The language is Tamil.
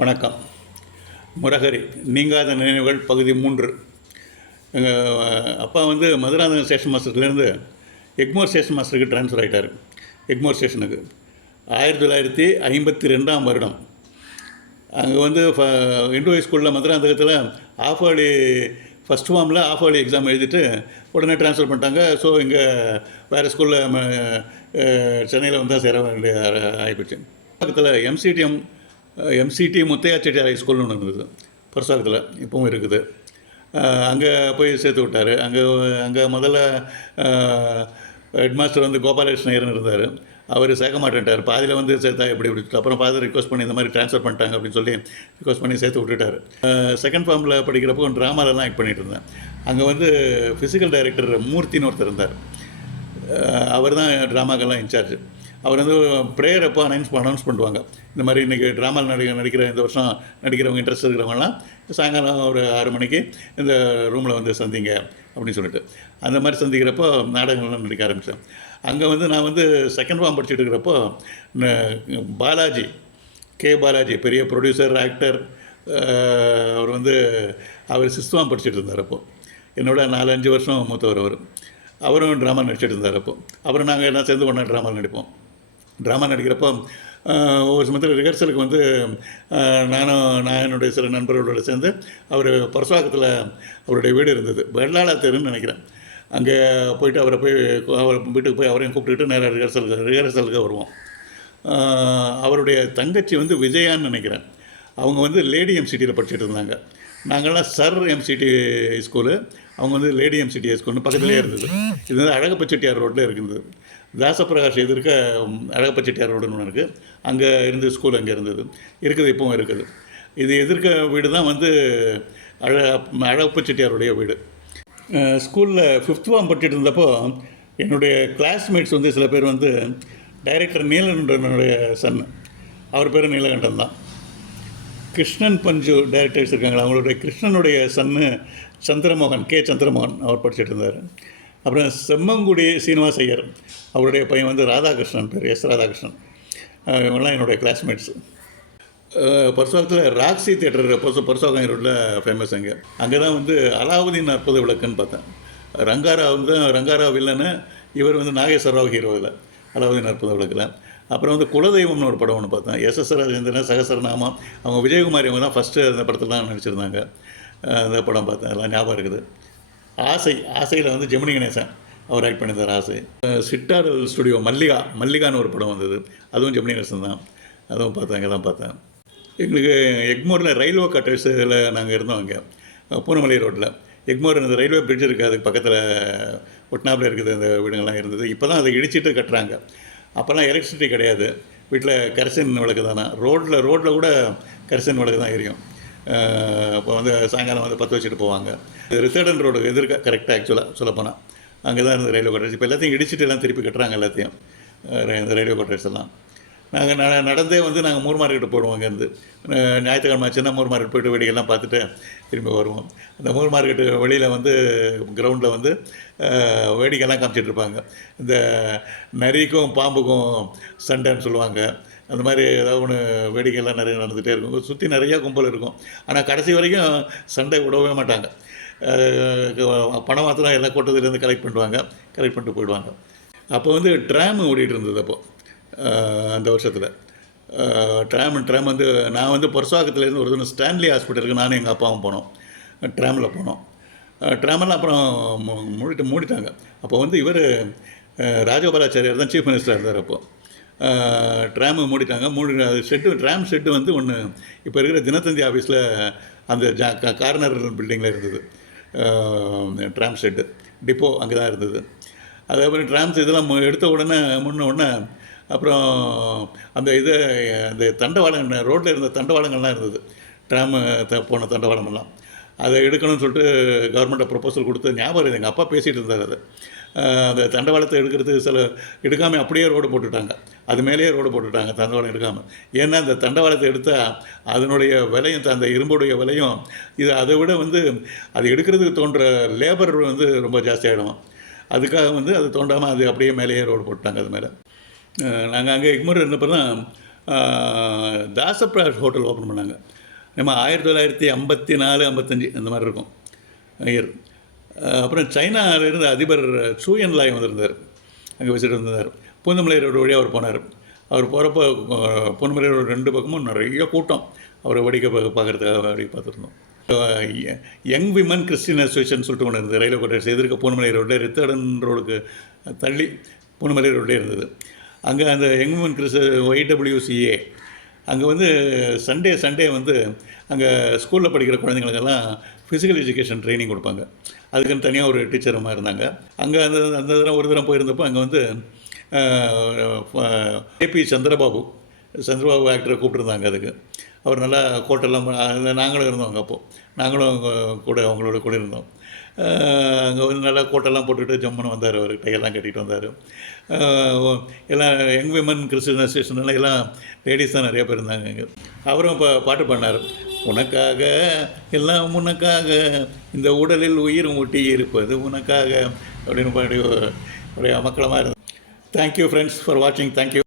வணக்கம். முரகரி நீங்காத நினைவுகள் பகுதி மூன்று. எங்கள் அப்பா வந்து மதுராந்தகம் ஸ்டேஷன் மாஸ்டர்லேருந்து எக்மோர் ஸ்டேஷன் மாஸ்டருக்கு ட்ரான்ஸ்ஃபர் ஆகிட்டார் எக்மோர் ஸ்டேஷனுக்கு. ஆயிரத்தி தொள்ளாயிரத்தி ஐம்பத்தி ரெண்டாம் வருடம். அங்கே வந்து ஃப இண்டோ ஸ்கூலில் மதுராந்தகத்தில் ஆஃப் ஆலி ஃபஸ்ட் ஃபார்மில் ஆஃப் ஆலி எக்ஸாம் எழுதிட்டு உடனே ட்ரான்ஸ்ஃபர் பண்ணிட்டாங்க. ஸோ இங்கே வேறு ஸ்கூலில் சென்னையில் வந்தால் சேர வேண்டிய ஆகிப்போச்சு பக்கத்தில் MCTM MCT Muthiah Chettiar high ஸ்கூல்னு ஒன்று இருந்தது. பிரசாரத்தில் இப்பவும் இருக்குது. அங்கே போய் சேர்த்து விட்டார். அங்கே அங்கே முதல்ல ஹெட்மாஸ்டர் வந்து வந்து ஐயர்னு இருந்தார். அவர் சேர்க்க மாட்டேன்ட்டார். பாதியில் வந்து சேர்த்தா எப்படி இப்படி அப்புறம் பாதி ரிக்வஸ்ட் பண்ணி இந்த மாதிரி ட்ரான்ஸ்ஃபர் பண்ணிட்டாங்க அப்படின்னு சொல்லி ரிக்வஸ்ட் பண்ணி சேர்த்து விட்டுட்டார். செகண்ட் ஃபார்மில் படிக்கிறப்போ ட்ராமாலெல்லாம் ஆக்ட் பண்ணிட்டு இருந்தேன். அங்கே வந்து ஃபிசிக்கல் டைரக்டர் மூர்த்தின்னு ஒருத்தர் இருந்தார். அவர் தான் ட்ராமாக்கெல்லாம் இன்சார்ஜ் அவர் வந்து ப்ரேயர் அப்போ அனௌன்ஸ் அனௌன்ஸ் பண்ணுவாங்க. இந்த மாதிரி இன்றைக்கி ட்ராமாவில் நடிக்க நடிக்கிற இந்த வருஷம் நடிக்கிறவங்க இன்ட்ரெஸ்ட் இருக்கிறவங்கலாம் சாயங்காலம் ஒரு ஆறு மணிக்கு இந்த ரூமில் வந்து சந்திங்க அப்படின்னு சொல்லிட்டு. அந்த மாதிரி சந்திக்கிறப்போ நாடகங்கள்லாம் நடிக்க ஆரம்பித்தேன் அங்கே வந்து நான் வந்து செகண்ட் ஃபார்ம் படிச்சுட்டு இருக்கிறப்போ பாலாஜி கே பாலாஜி பெரிய ப்ரொடியூசர் ஆக்டர் அவர் வந்து அவர் சிஸ்துவாம் படிச்சுட்டு இருந்தார் அப்போ. என்னோட நாலஞ்சு வருஷம் மூத்தவர் அவர். அவரும் ட்ராமா நடிச்சிட்டு இருந்தார் அப்போ. அப்புறம் நாங்கள் எல்லாம் சேர்ந்து ஒன்றா ட்ராமா நடிப்போம். ட்ராமா நடிக்கிறப்போ ஒரு சமயத்தில் ரிஹர்சலுக்கு வந்து நானும் நான் என்னுடைய சில நண்பர்களோட சேர்ந்து அவர் பரசுவாக்கத்தில் அவருடைய வீடு இருந்தது. வெள்ளாளா தெருன்னு நினைக்கிறேன். அங்கே போயிட்டு அவரை போய் அவர் வீட்டுக்கு போய் அவரையும் கூப்பிட்டுட்டு நேராக ரிஹர்சலுக்கு ரிஹர்சலுக்கு வருவோம். அவருடைய தங்கச்சி வந்து விஜயான்னு நினைக்கிறேன். அவங்க வந்து லேடி எம்சிட்டியில் படிச்சுட்டு இருந்தாங்க. நாங்கள்லாம் சர் எம்சிடி ஸ்கூலு அவங்க வந்து லேடி எம்சிடி ஸ்கூல்னு பக்கத்துலேயே இருந்தது. இது வந்து அழகப்ப செட்டியார் ரோட்டில் இருக்குது தாசப்பிரகாஷ் எதிர்க்க அழகப்ப செட்டியார் ரோடுன்னு ஒன்று இருக்குது அங்கே இருந்து ஸ்கூல் அங்கே இருந்தது. இருக்குது இப்போவும் இருக்குது. இது எதிர்க்க வீடு தான் வந்து அழ அழகப்ப செட்டியாருடைய வீடு ஸ்கூலில் ஃபிஃப்த் ஃபார்ம் படிச்சுட்டு இருந்தப்போ என்னுடைய கிளாஸ்மேட்ஸ் வந்து சில பேர் வந்து டைரக்டர் நீலகண்டனுடைய சன் அவர் பேர் நீலகண்டன் தான். கிருஷ்ணன் பஞ்சு டைரக்டர்ஸ் இருக்காங்களா? அவங்களுடைய கிருஷ்ணனுடைய சன்னு சந்திரமோகன் கே சந்திரமோகன் அவர் படிச்சுட்டு இருந்தார். அப்புறம் செம்மங்குடி சீனிவாச ஐயர் அவருடைய பையன் வந்து ராதாகிருஷ்ணன் பேர் எஸ் ராதாகிருஷ்ணன். இவங்கெல்லாம் என்னுடைய கிளாஸ்மேட்ஸு பர்சுவாகத்தில் ராக்ஸி தேட்டர் பர்சு பர்சோகம் ரோட்டில் ஃபேமஸ் அங்கே. அங்கே தான் வந்து அலாவுதீன் அற்புத விளக்குன்னு பார்த்தேன். ரங்காராவ் வந்து ரங்காராவ் வில்லன்னு இவர் வந்து நாகேஸ்வரராவ் ஹீரோவில் அலாவுதீன் அற்புத விளக்கில். அப்புறம் வந்து குலதெய்வம்னு ஒரு படம் ஒன்று பார்த்தேன். S S Rajendran Sahasranamam. அவங்க விஜயகுமாரி அவங்க தான் ஃபஸ்ட்டு அந்த படத்தில் தான் நடிச்சிருந்தாங்க. அந்த படம் பார்த்தேன். அதெல்லாம் ஞாபகம் இருக்குது. ஆசை ஆசையில் வந்து ஜெமினி கணேசன் அவர் ஆக்ட் பண்ணியிருந்தார் ஆசை. சிட்டார் ஸ்டுடியோ மல்லிகா மல்லிகான்னு ஒரு படம் வந்தது. அதுவும் ஜெமினி கணேசன் தான். அதுவும் பார்த்தேன் அங்கே தான் பார்த்தேன். எங்களுக்கு எக்மோரில் ரயில்வே கட்டர்ஸில் நாங்கள் இருந்தோம் அங்கே. பூனமலை ரோட்டில் எக்மோர் அந்த ரயில்வே பிரிட்ஜ் இருக்குது அதுக்கு பக்கத்தில் ஒட்னாப்பில் இருக்குது அந்த வீடுங்கள்லாம் இருந்தது. இப்போ தான் அதை இடிச்சிட்டு கட்டுறாங்க. அப்போல்லாம் எலக்ட்ரிசிட்டி கிடையாது. வீட்டில் கரிசன் விளக்கு தானே? ரோட்டில் ரோட்டில் கூட கரிசன் விளக்கு தான் எரியும். அப்போ வந்து சாயங்காலம் வந்து பற்ற வச்சுட்டு போவாங்க. ரிசர்டன் ரோடு எதிர்க்க கரெக்டாக ஆக்சுவலாக சொல்லப்போனால் அங்கே தான் இருந்தது ரயில்வே குவார்டர்ஸ் இப்போ எல்லாத்தையும் இடிச்சிட்டு எல்லாம் திருப்பி கட்டுறாங்க எல்லாத்தையும். இந்த ரயில்வே குவார்டர்ஸ் எல்லாம். நாங்கள் நட நடந்தே வந்து நாங்கள் மூர் மார்க்கெட்டு போடுவோம் அங்கேருந்து. ஞாயிற்றுக்கிழமை ஆச்சுன்னா மூர் மார்க்கெட் போயிட்டு வேடிக்கைலாம் பார்த்துட்டு திரும்பி வருவோம். அந்த மூர் மார்க்கெட்டு வெளியில் வந்து கிரவுண்டில் வந்து வேடிக்கைலாம் காமிச்சிட்டு இருப்பாங்க. இந்த நரிக்கும் பாம்புக்கும் சண்டைன்னு சொல்லுவாங்க. அந்த மாதிரி ஏதாவது ஒன்று வேடிக்கைலாம் நிறைய நடந்துகிட்டே இருக்கும். சுற்றி நிறையா கும்பல் இருக்கும். ஆனால் கடைசி வரைக்கும் சண்டை விடவே மாட்டாங்க. பணம் மாத்திரம் எல்லா கூட்டத்துலேருந்து கலெக்ட் பண்ணுவாங்க கலெக்ட் பண்ணிட்டு போயிடுவாங்க. அப்போ வந்து ட்ராம் ஓடிட்டு இருந்தது அப்போது அந்த வருஷத்தில். ட்ராம் ட்ராம் வந்து நான் வந்து பொருசாக்கத்துலேருந்து ஒரு தினம் ஸ்டான்லி ஹாஸ்பிட்டலுக்கு நானும் எங்கள் அப்பாவும் போனோம். ட்ராமில் போனோம். ட்ராமெல்லாம் அப்புறம் மூடிட்டு மூடிட்டாங்க. அப்போ வந்து இவர் ராஜகோபாலாச்சாரியார் தான் சீஃப் மினிஸ்டராக இருந்தார் அப்போது ட்ராமு மூடிட்டாங்க. மூடி அது ஷெட்டு ட்ராம் செட்டு வந்து ஒன்று இப்போ இருக்கிற தினத்தந்தி ஆஃபீஸில் அந்த ஜா கார்னர் பில்டிங்கில் இருந்தது. ட்ராம் ஷெட்டு டிப்போ அங்கே தான் இருந்தது. அதே மாதிரி ட்ராம்ஸ் இதெல்லாம் மு- எடுத்த உடனே முன்ன உடனே அப்புறம் அந்த இது அந்த தண்டவாளம் ரோட்டில் இருந்த தண்டவாளங்கள்லாம் இருந்தது. ட்ராமு த போன தண்டவாளமெல்லாம். அதை எடுக்கணும்னு சொல்லிட்டு கவர்மெண்ட்டை ப்ரொப்போசல் கொடுத்து ஞாபகம் இருக்குது எங்கள் அப்பா பேசிகிட்டு இருந்தார் அது. அந்த தண்டவாளத்தை எடுக்கிறதுக்கு சில எடுக்காமல் அப்படியே ரோடு போட்டுட்டாங்க. அது மேலேயே ரோடு போட்டுட்டாங்க தண்டவாளம் எடுக்காமல் ஏன்னா அந்த தண்டவாளத்தை எடுத்தால் அதனுடைய விலையும் அந்த இரும்புடைய விலையும் இது அதை விட வந்து அது எடுக்கிறதுக்கு தோன்ற லேபர் வந்து ரொம்ப ஜாஸ்தியாகிடும் அதுக்காக வந்து அது தோண்டாமல் அது அப்படியே மேலேயே ரோடு போட்டாங்க அது மேலே. நாங்கள் அங்கே இக்மர் இருந்தப்போ தான் தாசப்ராஜ் ஹோட்டல் ஓப்பன் பண்ணாங்க. நம்ம ஆயிரத்தி தொள்ளாயிரத்தி ஐம்பத்தி நாலு ஐம்பத்தஞ்சு அந்த மாதிரி இருக்கும். இயர். அப்புறம் சைனாவிலிருந்து அதிபர் சூயன் லாய் வந்திருந்தார். அங்கே வச்சுட்டு வந்திருந்தார். பூந்தமலை ரோடு வழியாக அவர் போனார். அவர் போகிறப்போ பூந்தமலை ரோடு ரெண்டு பக்கமும் நிறைய கூட்டம். அவரை வடிக்க பார்க்குறதுக்காக வேடிக்கை பார்த்துருந்தோம் யங் விமன் கிறிஸ்டின் அசோசியேஷன் சொல்லிட்டு ஒன்று இருந்தது. ரயில்வே கோட்டை எதிர்க்க பூனமலை ரோட்டில் ரித்தடன் ரோடுக்கு தள்ளி பூனமலை ரோட்லேயே இருந்தது. அங்கே அந்த யங் விமன் கிறிஸ் ஒய்டபிள்யூசிஏ அங்கே வந்து சண்டே சண்டே வந்து அங்கே ஸ்கூலில் படிக்கிற குழந்தைங்களுக்கெல்லாம் ஃபிசிக்கல் எஜுகேஷன் ட்ரைனிங் கொடுப்பாங்க. அதுக்குன்னு தனியாக ஒரு டீச்சருமா இருந்தாங்க. அங்கே அந்த அந்த தடவை ஒரு தடவை போயிருந்தப்போ அங்கே வந்து ஏபி சந்திரபாபு சந்திரபாபு ஆக்டரை கூப்பிட்டுருந்தாங்க அதுக்கு. அவர் நல்லா கோட்டெல்லாம் நாங்களும் இருந்தோம் அங்கே அப்போது நாங்களும் கூட அவங்களோட கூட இருந்தோம். அங்கே வந்து நல்லா கோட்டெல்லாம் போட்டுக்கிட்டு ஜம்முன்னு வந்தார் அவர் டையெல்லாம் கட்டிட்டு வந்தார். எல்லாம் யங் விமன் கிறிஸ்டின் அசோசியேஷன்லாம் எல்லாம் லேடிஸ் தான் நிறைய பேர் இருந்தாங்க இங்கே. அவரும் இப்போ பாட்டு பண்ணார் உனக்காக எல்லாம் உனக்காக இந்த உடலில் உயிர் ஊட்டி இருப்பது உனக்காக அப்படின்னு பாடி ஒரு மக்களமாக Thank you, friends, for watching. Thank you.